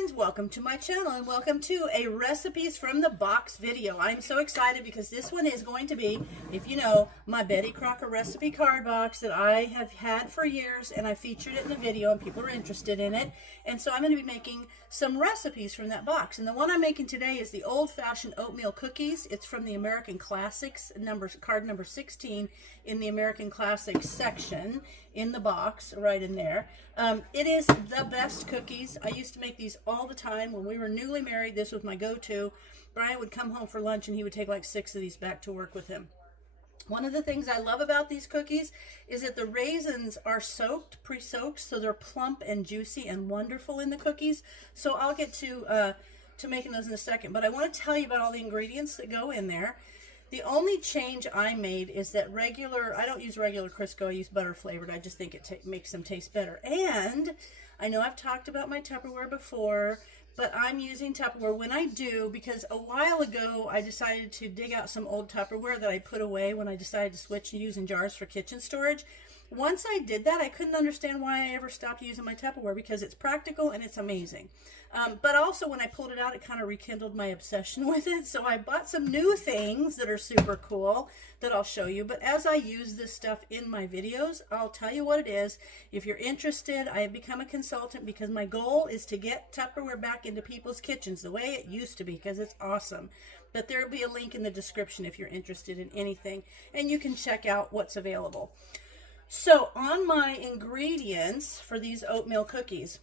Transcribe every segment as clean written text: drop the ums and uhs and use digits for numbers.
friends, welcome to my channel and welcome to a recipes from the box video. I'm so excited because this one is going to be, if you know, my Betty Crocker recipe card box that I have had for years, and I featured it in a video and people are interested in it. And so I'm going to be making some recipes from that box. And the one I'm making today is the old-fashioned oatmeal cookies. It's from the American Classics, card number 16 in the American Classics section in the box, right in there. It is the best cookies. I used to make these all the time when we were newly married. This was my go-to. Brian would come home for lunch and he would take like 6 of these back to work with him. One of the things I love about these cookies is that the raisins are soaked, pre-soaked, so they're plump and juicy and wonderful in the cookies. So I'll get to making those in a second, but I want to tell you about all the ingredients that go in there. The only change I made is that I don't use regular Crisco, I use butter flavored. I just think it makes them taste better. And I know I've talked about my Tupperware before, but I'm using Tupperware when I do, because a while ago I decided to dig out some old Tupperware that I put away when I decided to switch to using jars for kitchen storage. Once I did that, I couldn't understand why I ever stopped using my Tupperware, because it's practical and it's amazing. But also when I pulled it out, it kind of rekindled my obsession with it. So I bought some new things that are super cool that I'll show you. But as I use this stuff in my videos, I'll tell you what it is. If you're interested, I have become a consultant because my goal is to get Tupperware back into people's kitchens the way it used to be, because it's awesome. But there will be a link in the description if you're interested in anything, and you can check out what's available. So on my ingredients for these oatmeal cookies,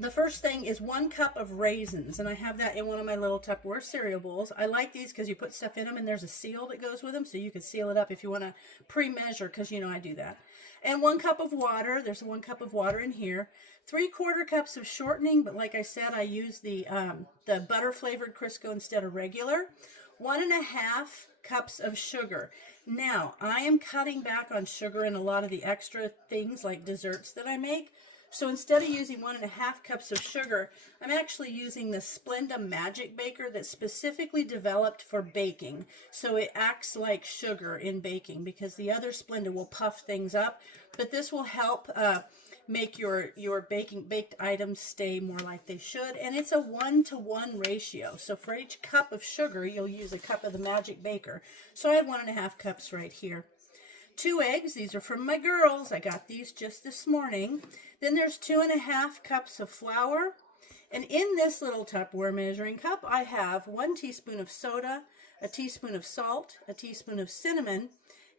the first thing is 1 cup of raisins, and I have that in one of my little Tupperware cereal bowls. I like these because you put stuff in them and there's a seal that goes with them, so you can seal it up if you want to pre-measure, because you know I do that. And 1 cup of water. There's 1 cup of water in here. 3/4 cups of shortening, but like I said, I use the butter flavored Crisco instead of regular. 1.5 cups of sugar. Now, I am cutting back on sugar in a lot of the extra things like desserts that I make. So instead of using 1.5 cups of sugar, I'm actually using the Splenda Magic Baker that's specifically developed for baking. So it acts like sugar in baking, because the other Splenda will puff things up. But this will help make your baked items stay more like they should. And it's a 1-to-1 ratio. So for each cup of sugar, you'll use a cup of the Magic Baker. So I have 1.5 cups right here. 2 eggs. These are from my girls. I got these just this morning. Then there's 2.5 cups of flour. And in this little Tupperware measuring cup, I have 1 teaspoon of soda, a teaspoon of salt, a teaspoon of cinnamon,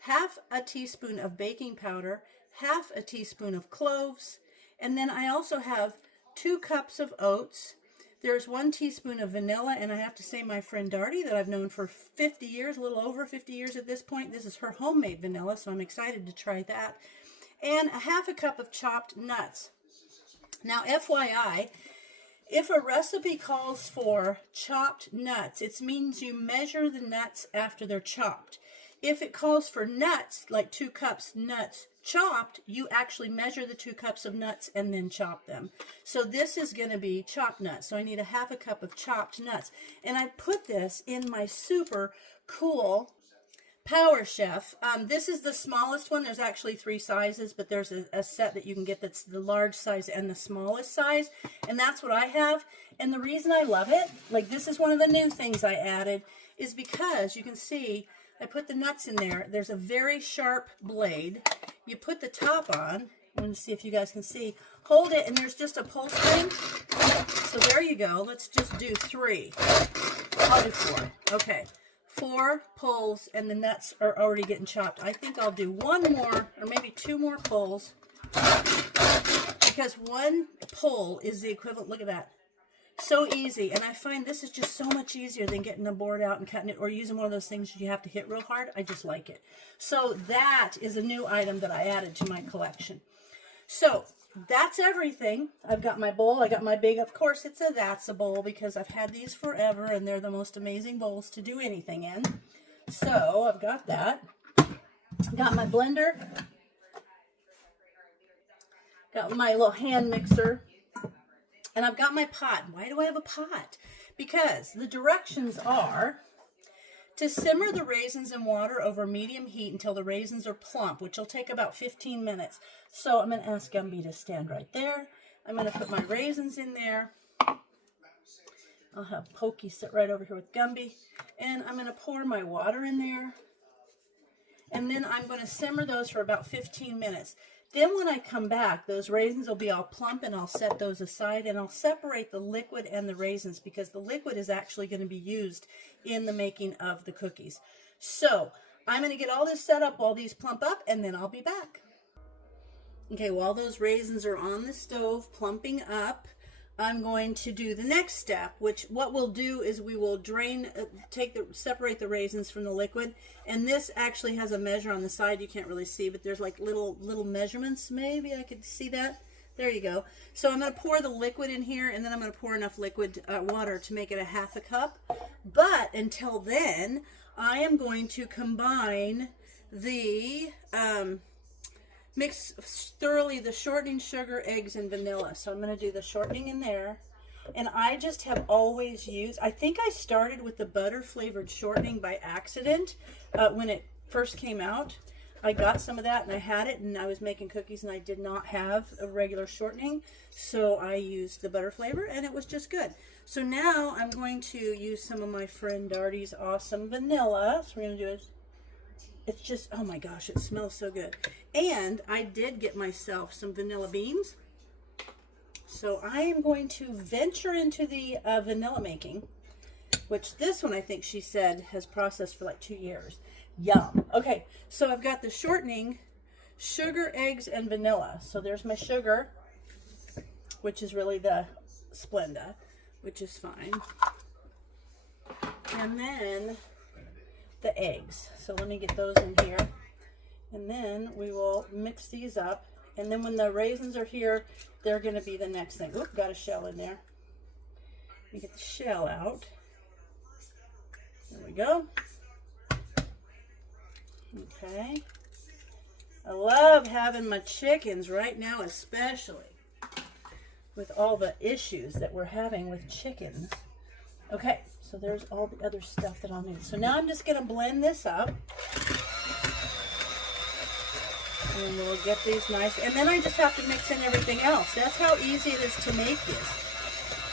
half a teaspoon of baking powder, half a teaspoon of cloves, and then I also have 2 cups of oats. There's 1 teaspoon of vanilla, and I have to say my friend Darty that I've known for 50 years, a little over 50 years at this point, this is her homemade vanilla, so I'm excited to try that. And 1/2 cup of chopped nuts. Now, FYI, if a recipe calls for chopped nuts, it means you measure the nuts after they're chopped. If it calls for nuts, like 2 cups nuts chopped, you actually measure the 2 cups of nuts and then chop them. So this is going to be chopped nuts. So I need 1/2 cup of chopped nuts. And I put this in my super cool Power Chef. This is the smallest one. There's actually 3 sizes, but there's a set that you can get that's the large size and the smallest size. And that's what I have. And the reason I love it, like this is one of the new things I added, is because you can see I put the nuts in there. There's a very sharp blade. You put the top on. I want to see if you guys can see. Hold it, and there's just a pull string. So there you go. Let's just do 3. I'll do 4. Okay. 4 pulls, and the nuts are already getting chopped. I think I'll do 1 more, or maybe 2 more pulls, because 1 pull is the equivalent. Look at that. So easy, and I find this is just so much easier than getting the board out and cutting it, or using one of those things you have to hit real hard. I just like it. So that is a new item that I added to my collection. So that's everything. I've got my bowl. I got my big, of course it's a that's a bowl, because I've had these forever and they're the most amazing bowls to do anything in. So I've got that. Got my blender. Got my little hand mixer. And I've got my pot. Why do I have a pot? Because the directions are to simmer the raisins in water over medium heat until the raisins are plump, which will take about 15 minutes. So I'm going to ask Gumby to stand right there. I'm going to put my raisins in there. I'll have Pokey sit right over here with Gumby. And I'm going to pour my water in there. And then I'm going to simmer those for about 15 minutes. Then when I come back, those raisins will be all plump, and I'll set those aside, and I'll separate the liquid and the raisins because the liquid is actually going to be used in the making of the cookies. So I'm going to get all this set up while these plump up, and then I'll be back. Okay, while those raisins are on the stove plumping up, I'm going to do the next step, which what we'll do is we will drain, separate the raisins from the liquid. And this actually has a measure on the side you can't really see, but there's like little measurements. Maybe I could see that. There you go. So I'm going to pour the liquid in here, and then I'm going to pour enough liquid water to make it a half a cup. But until then, I am going to combine the mix thoroughly the shortening, sugar, eggs, and vanilla. So I'm going to do the shortening in there. And I just have always used, I think I started with the butter flavored shortening by accident when it first came out. I got some of that and I had it, and I was making cookies and I did not have a regular shortening. So I used the butter flavor and it was just good. So now I'm going to use some of my friend Darty's awesome vanilla. So we're going to do is, it's just, oh my gosh, it smells so good. And I did get myself some vanilla beans. So I am going to venture into the vanilla making, which this one I think she said has processed for like 2 years. Yum. Okay, so I've got the shortening, sugar, eggs, and vanilla. So there's my sugar, which is really the Splenda, which is fine. And then the eggs. So let me get those in here. And then we will mix these up. And then when the raisins are here, they're going to be the next thing. Oop, got a shell in there. Let me get the shell out. There we go. Okay. I love having my chickens right now, especially with all the issues that we're having with chickens. Okay, so there's all the other stuff that I'll need. So now I'm just going to blend this up. And we'll get these nice. And then I just have to mix in everything else. That's how easy it is to make this.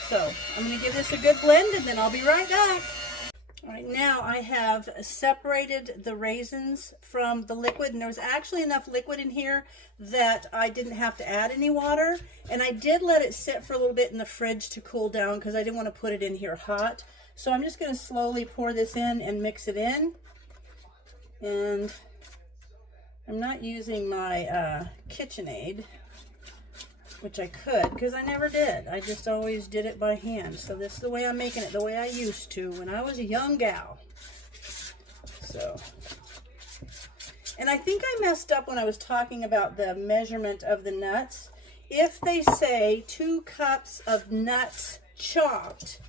So I'm going to give this a good blend, and then I'll be right back. All right, now I have separated the raisins from the liquid, and there was actually enough liquid in here that I didn't have to add any water. And I did let it sit for a little bit in the fridge to cool down because I didn't want to put it in here hot. So I'm just going to slowly pour this in and mix it in. And I'm not using my KitchenAid, which I could, because I never did. I just always did it by hand. So this is the way I'm making it, the way I used to when I was a young gal. So, and I think I messed up when I was talking about the measurement of the nuts. If they say 2 cups of nuts chopped,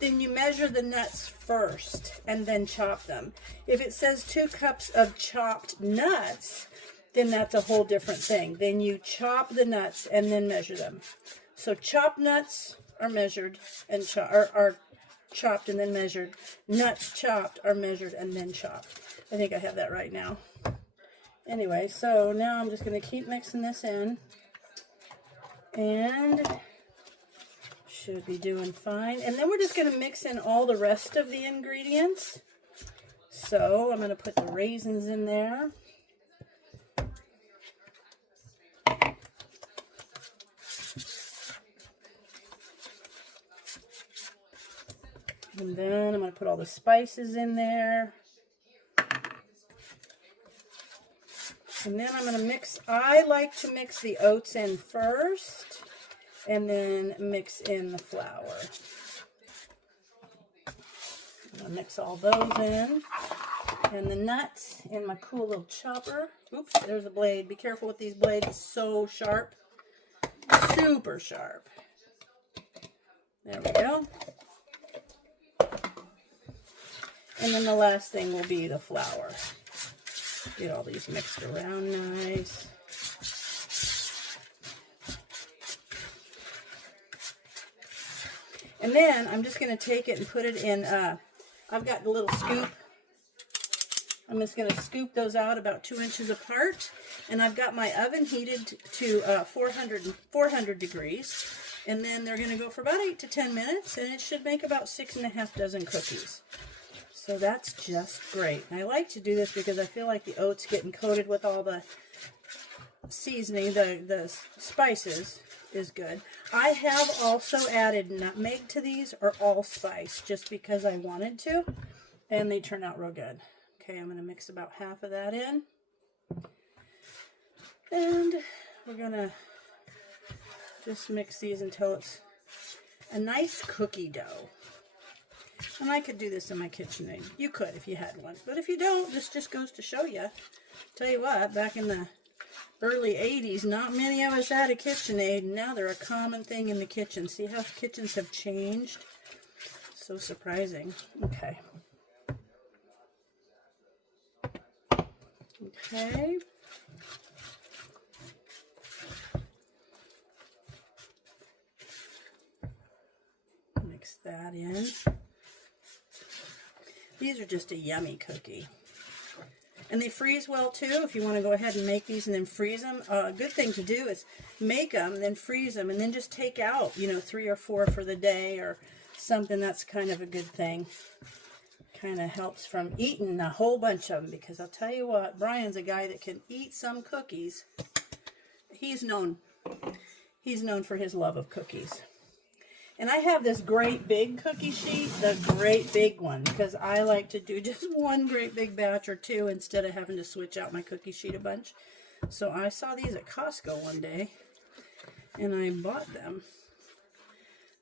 then you measure the nuts first and then chop them. If it says 2 cups of chopped nuts, then that's a whole different thing. Then you chop the nuts and then measure them. So chopped nuts are measured and are chopped and then measured. Nuts chopped are measured and then chopped. I think I have that right now. Anyway, so now I'm just going to keep mixing this in. And should be doing fine. And then we're just going to mix in all the rest of the ingredients. So I'm going to put the raisins in there. And then I'm going to put all the spices in there. And then I'm going to mix, I like to mix the oats in first and then mix in the flour. I'm going to mix all those in. And the nuts in my cool little chopper. Oops, there's a blade. Be careful with these blades. It's so sharp. Super sharp. There we go. And then the last thing will be the flour. Get all these mixed around nice. And then I'm just going to take it and put it in, I've got the little scoop. I'm just going to scoop those out about 2 inches apart. And I've got my oven heated to 400 degrees. And then they're going to go for about 8 to 10 minutes, and it should make about 6½ dozen cookies. So that's just great. And I like to do this because I feel like the oats getting coated with all the seasoning, the spices, is good. I have also added nutmeg to these, or allspice, just because I wanted to, and they turn out real good. Okay, I'm going to mix about half of that in. And we're going to just mix these until it's a nice cookie dough. And I could do this in my KitchenAid. You could if you had one. But if you don't, this just goes to show you. Tell you what, back in the early 80s, not many of us had a KitchenAid. Now they're a common thing in the kitchen. See how kitchens have changed? So surprising. Okay. Okay. Mix that in. These are just a yummy cookie. And they freeze well too, if you want to go ahead and make these and then freeze them. A good thing to do is make them, then freeze them, and then just take out, 3 or 4 for the day or something. That's kind of a good thing. Kind of helps from eating a whole bunch of them, because I'll tell you what, Brian's a guy that can eat some cookies. He's known for his love of cookies. And I have this great big cookie sheet, the great big one, because I like to do just one great big batch or 2 instead of having to switch out my cookie sheet a bunch. So I saw these at Costco one day, and I bought them.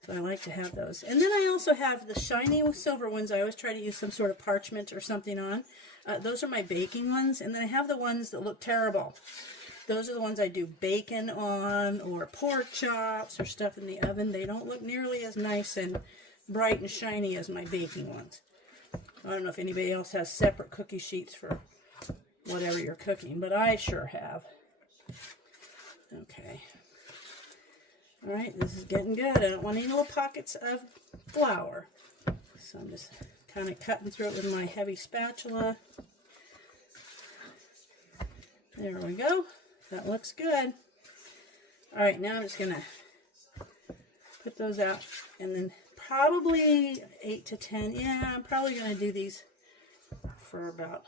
So I like to have those. And then I also have the shiny silver ones. I always try to use some sort of parchment or something on. Those are my baking ones. And then I have the ones that look terrible. Those are the ones I do bacon on, or pork chops, or stuff in the oven. They don't look nearly as nice and bright and shiny as my baking ones. I don't know if anybody else has separate cookie sheets for whatever you're cooking, but I sure have. Okay. All right, this is getting good. I don't want any little pockets of flour. So I'm just kind of cutting through it with my heavy spatula. There we go. That looks good. All right, now I'm just going to put those out, and then probably 8 to 10. Yeah, I'm probably going to do these for about,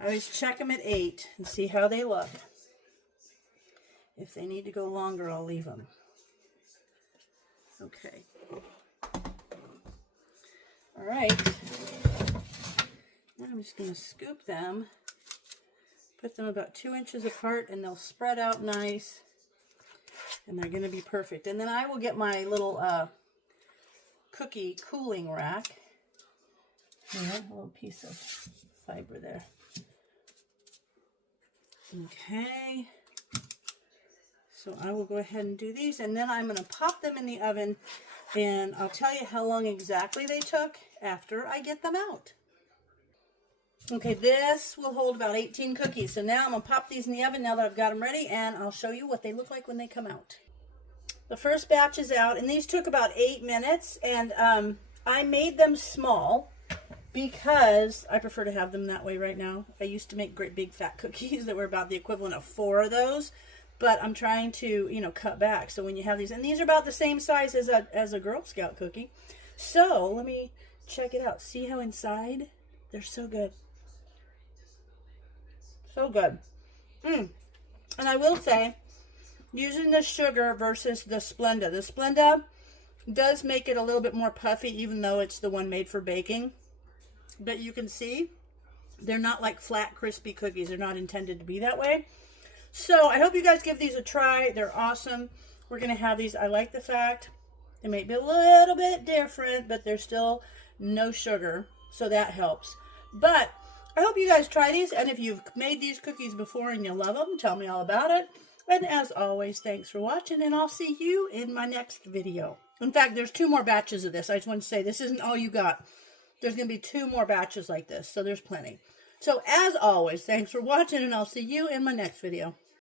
I always check them at 8 and see how they look. If they need to go longer, I'll leave them. Okay. All right. Now I'm just going to scoop them. Put them about 2 inches apart, and they'll spread out nice, and they're going to be perfect. And then I will get my little cookie cooling rack. Yeah, a little piece of fiber there. Okay. So I will go ahead and do these, and then I'm going to pop them in the oven, and I'll tell you how long exactly they took after I get them out. Okay, this will hold about 18 cookies. So now I'm going to pop these in the oven now that I've got them ready, and I'll show you what they look like when they come out. The first batch is out, and these took about 8 minutes, and I made them small because I prefer to have them that way right now. I used to make great big fat cookies that were about the equivalent of 4 of those, but I'm trying to, cut back. So when you have these, and these are about the same size as a Girl Scout cookie. So let me check it out. See how inside? They're so good. So good. And I will say, using the sugar versus the Splenda. The Splenda does make it a little bit more puffy, even though it's the one made for baking. But you can see, they're not like flat, crispy cookies. They're not intended to be that way. So I hope you guys give these a try. They're awesome. We're going to have these. I like the fact they may be a little bit different, but they're still no sugar. So that helps. But I hope you guys try these, and if you've made these cookies before and you love them, tell me all about it. And as always, thanks for watching, and I'll see you in my next video. In fact, there's 2 more batches of this. I just want to say, this isn't all you got. There's going to be 2 more batches like this, so there's plenty. So as always, thanks for watching, and I'll see you in my next video.